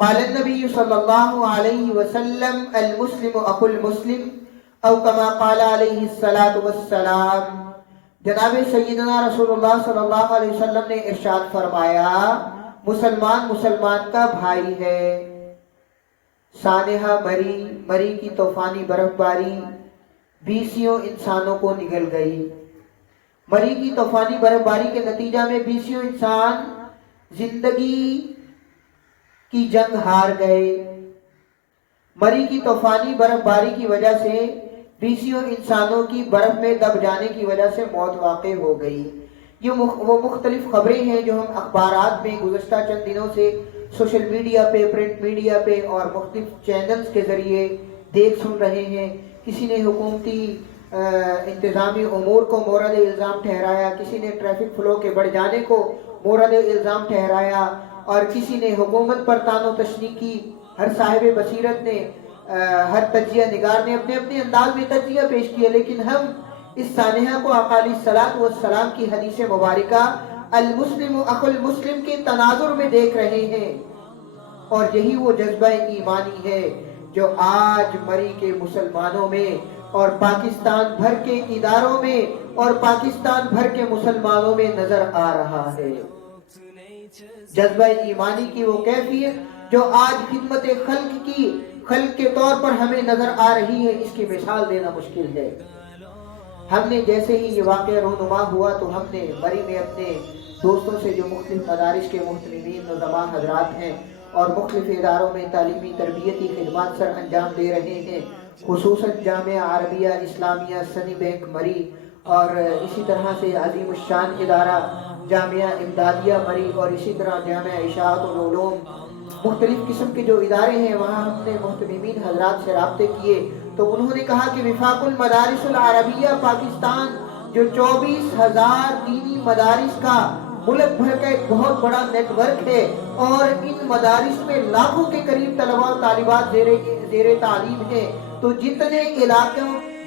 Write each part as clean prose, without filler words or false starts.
قال النبي صلى الله عليه وسلم المسلم اخو المسلم او كما قال عليه الصلاة والسلام۔ جناب سیدنا رسول اللہ صلی اللہ علیہ وسلم نے ارشاد فرمایا، مسلمان مسلمان کا بھائی ہے۔ سانحہ مری کی طوفانی برف باری 20 انسانوں کو نگل گئی۔ مری کی طوفانی برف باری کے نتیجہ میں 20 انسان زندگی کی جنگ ہار گئے۔ مری کی طوفانی برف باری کی وجہ سے 20 انسانوں کی برف میں دب جانے کی وجہ سے موت واقع ہو گئی۔ یہ وہ مختلف خبریں ہیں جو ہم اخبارات میں گزشتہ چند دنوں سے سوشل میڈیا پہ، پرنٹ میڈیا پہ اور مختلف چینلز کے ذریعے دیکھ سن رہے ہیں۔ کسی نے حکومتی انتظامی امور کو مورد الزام ٹھہرایا، کسی نے ٹریفک فلو کے بڑھ جانے کو مورد الزام ٹھہرایا، اور کسی نے حکومت پر تان و تشنیع کی۔ ہر صاحب بصیرت نے، ہر تجزیہ نگار نے اپنے اپنے انداز میں تجزیہ پیش کیا، لیکن ہم اس سانحہ کو آقا علیہ الصلوۃ والسلام کی حدیث مبارکہ المسلم اخو المسلم کے تناظر میں دیکھ رہے ہیں، اور یہی وہ جذبہ ایمانی ہے جو آج مری کے مسلمانوں میں اور پاکستان بھر کے اداروں میں اور پاکستان بھر کے مسلمانوں میں نظر آ رہا ہے۔ جذبہ ایمانی کی وہ کیفیت جو آج خدمت خلق کے طور پر ہمیں نظر آ رہی ہے، اس کی مثال دینا مشکل ہے۔ ہم نے جیسے ہی یہ واقعہ رونما ہوا تو ہم نے مری میں اپنے دوستوں سے جو مختلف مدارس کے محترمین نظماء حضرات ہیں اور مختلف اداروں میں تعلیمی تربیتی خدمات سر انجام دے رہے ہیں، خصوصاً جامعہ عربیہ اسلامیہ سنی بینک مری، اور اسی طرح سے عظیم الشان ادارہ جامعہ امدادیہ مری، اور اسی طرح جامعہ اشاعت العلوم، مختلف قسم کے جو ادارے ہیں، وہاں ہم نے محتممین حضرات سے رابطے کیے تو انہوں نے کہا کہ وفاق المدارس العربیہ پاکستان جو 24,000 دینی مدارس کا ملک بھر کا ایک بہت بڑا نیٹ ورک ہے، اور ان مدارس میں لاکھوں کے قریب طلباء و طالبات زیر تعلیم ہیں، تو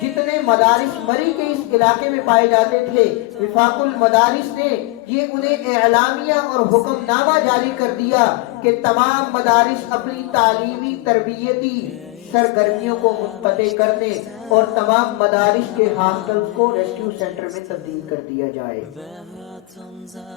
جتنے مدارس مری کے اس علاقے میں پائے جاتے تھے، وفاق المدارس نے یہ انہیں اعلامیہ اور حکم نامہ جاری کر دیا کہ تمام مدارس اپنی تعلیمی تربیتی سرگرمیوں کو منقطع کرنے اور تمام مدارس کے ہاسٹلز کو ریسکیو سینٹر میں تبدیل کر دیا جائے۔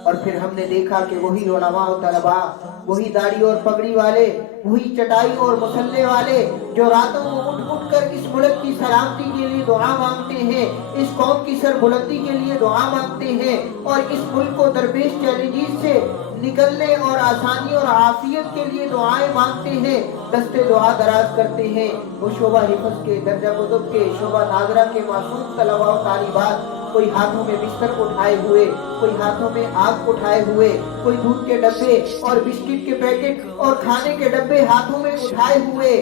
اور پھر ہم نے دیکھا کہ وہی علماء و طلباء، وہی داڑھی اور پگڑی والے، وہی چٹائی اور مسلح والے جو راتوں کو اٹھ اٹھ کر اس ملک کی سلامتی کے لیے دعا مانگتے ہیں، اس قوم کی سربلندی کے لیے دعا مانگتے ہیں، اور اس ملک کو درپیش چیلنجز سے نکلنے اور آسانی اور عافیت کے لیے دعائیں مانگتے ہیں، دستے دعا دراز کرتے ہیں۔ وہ شعبہ حفظ کے، درجہ کتب کے، شعبہ ناظرہ کے معصوم طلباء و طالبات، کوئی ہاتھوں میں بستر اٹھائے ہوئے، کوئی ہاتھوں میں آگ اٹھائے ہوئے، کوئی دودھ کے ڈبے اور بسکٹ کے پیکٹ اور کھانے کے ڈبے ہاتھوں میں اٹھائے ہوئے،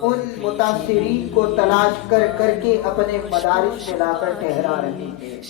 ان متاثرین کو تلاش کر کے اپنے مدارس میں لا کر ٹھہرا رہے ہیں۔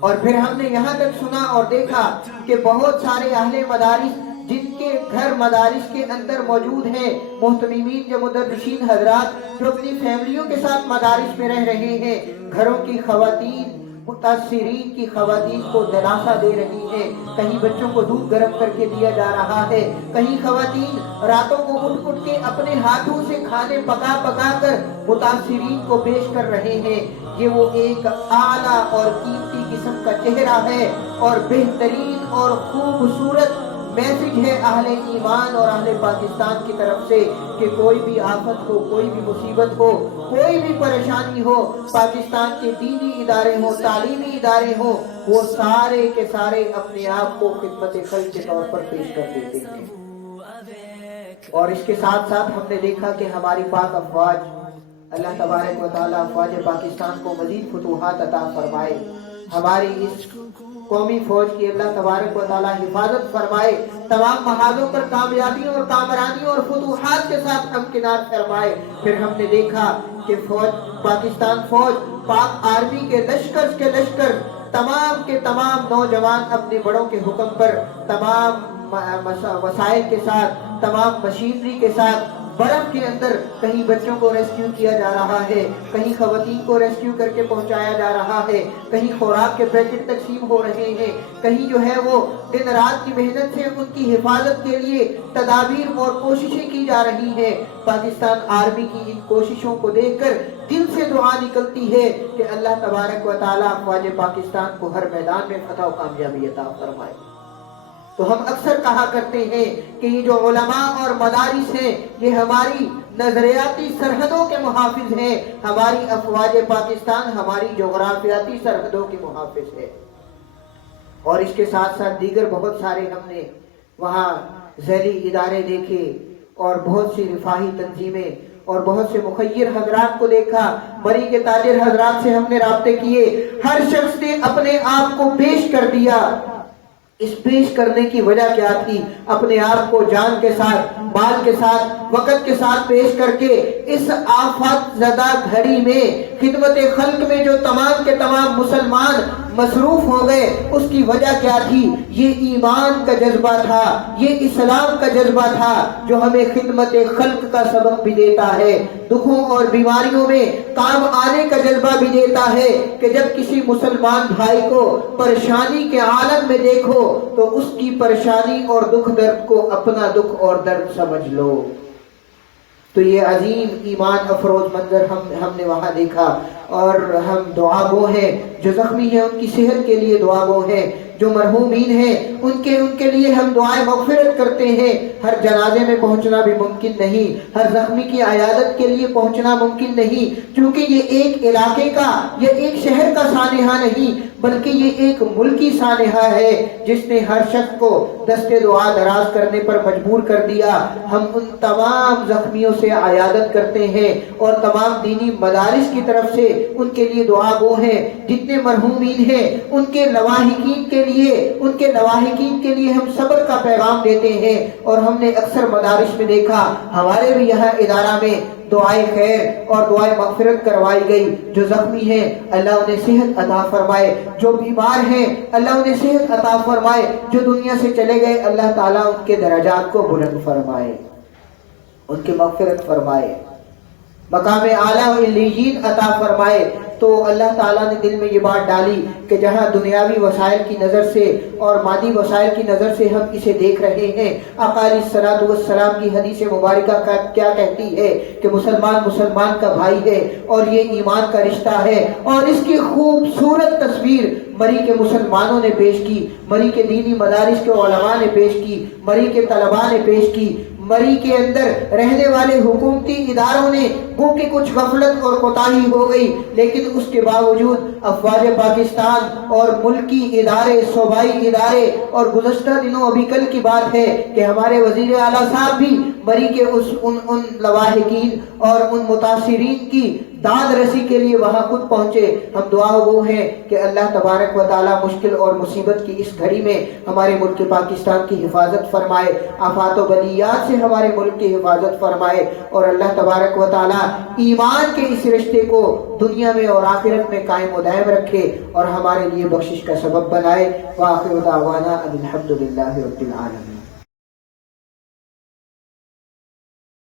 اور پھر ہم نے یہاں تک سنا اور دیکھا کہ بہت سارے اہل مدارس جن کے گھر مدارس کے اندر موجود ہیں، محتممین جو مدرسین حضرات جو اپنی فیملیوں کے ساتھ مدارس میں رہ رہے ہیں، گھروں کی خواتین متاثرین کی خواتین کو دلاسا دے رہی ہیں، کہیں بچوں کو دودھ گرم کر کے دیا جا رہا ہے، کہیں خواتین راتوں کو اٹھ اٹھ کے اپنے ہاتھوں سے کھانے پکا پکا کر متاثرین کو پیش کر رہے ہیں۔ یہ وہ ایک اعلیٰ اور قیمتی قسم کا چہرہ ہے اور بہترین اور خوبصورت میسج ہے اہل ایمان اور اہل پاکستان کی طرف سے کہ کوئی بھی آفت ہو، کوئی بھی مصیبت ہو، کوئی بھی پریشانی ہو، پاکستان کے دینی ادارے ہوں، تعلیمی ادارے ہوں، وہ سارے کے سارے اپنے آپ کو خدمت خلق کے طور پر پیش کر دیتے ہیں۔ اور اس کے ساتھ ساتھ ہم نے دیکھا کہ ہماری پاک افواج، اللہ تبارک و تعالیٰ افواج پاکستان کو مزید فتوحات عطا فرمائے، ہماری اس قومی فوج کی اللہ تبارک و تعالیٰ حفاظت فرمائے، تمام محاذوں پر کامیابیوں اور کامرانیوں اور فتوحات کے ساتھ ہمکنار فرمائے۔ پھر ہم نے دیکھا کہ پاکستان فوج، پاک آرمی کے لشکر تمام کے تمام نوجوان اپنے بڑوں کے حکم پر تمام وسائل کے ساتھ، تمام مشینری کے ساتھ برف کے اندر کہیں بچوں کو ریسکیو کیا جا رہا ہے، کہیں خواتین کو ریسکیو کر کے پہنچایا جا رہا ہے، کہیں خوراک کے پیکٹ تقسیم ہو رہے ہیں، کہیں جو ہے وہ دن رات کی محنت سے ان کی حفاظت کے لیے تدابیر اور کوششیں کی جا رہی ہیں۔ پاکستان آرمی کی ان کوششوں کو دیکھ کر دل سے دعا نکلتی ہے کہ اللہ تبارک و تعالیٰ افواج پاکستان کو ہر میدان میں فتح و کامیابی عطا فرمائے۔ تو ہم اکثر کہا کرتے ہیں کہ یہ جو علماء اور مدارس ہیں یہ ہماری نظریاتی سرحدوں کے محافظ ہیں، ہماری افواج پاکستان ہماری جغرافیاتی سرحدوں کے محافظ ہے۔ اور اس کے ساتھ ساتھ دیگر بہت سارے ہم نے وہاں ذیلی ادارے دیکھے اور بہت سی رفاہی تنظیمیں اور بہت سے مخیر حضرات کو دیکھا، مری کے تاجر حضرات سے ہم نے رابطے کیے، ہر شخص نے اپنے آپ کو پیش کر دیا۔ اس پیش کرنے کی وجہ کیا تھی؟ اپنے آپ کو جان کے ساتھ، مال کے ساتھ، وقت کے ساتھ پیش کر کے اس آفات زدہ گھڑی میں خدمت خلق میں جو تمام کے تمام مسلمان مصروف ہو گئے، اس کی وجہ کیا تھی؟ یہ ایمان کا جذبہ تھا، یہ اسلام کا جذبہ تھا جو ہمیں خدمت خلق کا سبق بھی دیتا ہے، دکھوں اور بیماریوں میں کام آنے کا جذبہ بھی دیتا ہے کہ جب کسی مسلمان بھائی کو پریشانی کے عالم میں دیکھو تو اس کی پریشانی اور دکھ درد کو اپنا دکھ اور درد سمجھ لو۔ تو یہ عظیم ایمان افروز منظر ہم نے وہاں دیکھا، اور ہم دعا گو ہیں، جو زخمی ہیں ان کی صحت کے لیے دعا گو ہیں، جو مرحومین ہیں ان کے لیے ہم دعائیں مغفرت کرتے ہیں۔ ہر جنازے میں پہنچنا بھی ممکن نہیں، ہر زخمی کی عیادت کے لیے پہنچنا ممکن نہیں، کیونکہ یہ ایک علاقے کا، یہ ایک شہر کا سانحہ نہیں، بلکہ یہ ایک ملکی سانحہ ہے جس نے ہر شخص کو دست دعا دراز کرنے پر مجبور کر دیا۔ ہم ان تمام زخمیوں سے عیادت کرتے ہیں اور تمام دینی مدارس کی طرف سے ان کے لیے دعا گو ہیں۔ جتنے مرحومین ہیں ان کے لواحقین کے لیے ہم صبر کا پیغام دیتے ہیں، اور ہم نے اکثر مدارس میں دیکھا، ہمارے بھی یہاں ادارہ میں دعائے خیر اور دعائے مغفرت کروائی گئی۔ جو زخمی ہیں اللہ انہیں صحت عطا فرمائے، جو بیمار ہیں اللہ انہیں صحت عطا فرمائے، جو دنیا سے چلے گئے اللہ تعالیٰ ان کے درجات کو بلند فرمائے، ان کی مغفرت فرمائے، مقام اعلیٰ و علیین عطا فرمائے۔ تو اللہ تعالیٰ نے دل میں یہ بات ڈالی کہ جہاں دنیاوی وسائل کی نظر سے اور مادی وسائل کی نظر سے ہم اسے دیکھ رہے ہیں، آقا علیہ الصلوۃ والسلام کی حدیث مبارکہ کیا کہتی ہے کہ مسلمان کا بھائی ہے اور یہ ایمان کا رشتہ ہے، اور اس کی خوبصورت تصویر مری کے مسلمانوں نے پیش کی، مری کے دینی مدارس کے علماء نے پیش کی، مری کے طلباء نے پیش کی، مری کے اندر رہنے والے حکومتی اداروں نے گو کہ کچھ غفلت اور کوتاہی ہو گئی، لیکن اس کے باوجود افواج پاکستان اور ملکی ادارے، صوبائی ادارے، اور گزشتہ دنوں ابھی کل کی بات ہے کہ ہمارے وزیر اعلیٰ صاحب بھی مری کے ان لواحقین اور ان متاثرین کی داد رسی کے لیے وہاں خود پہنچے۔ ہم دعا گو ہیں کہ اللہ تبارک و تعالیٰ مشکل اور مصیبت کی اس گھڑی میں ہمارے ملک پاکستان کی حفاظت فرمائے، آفات و بلیات سے ہمارے ملک کی حفاظت فرمائے، اور اللہ تبارک و تعالیٰ ایمان کے اس رشتے کو دنیا میں اور آخرت میں قائم و دائم رکھے اور ہمارے لیے بخشش کا سبب بنائے۔ وآخر دعوانا ان الحمد للہ رب العالمین۔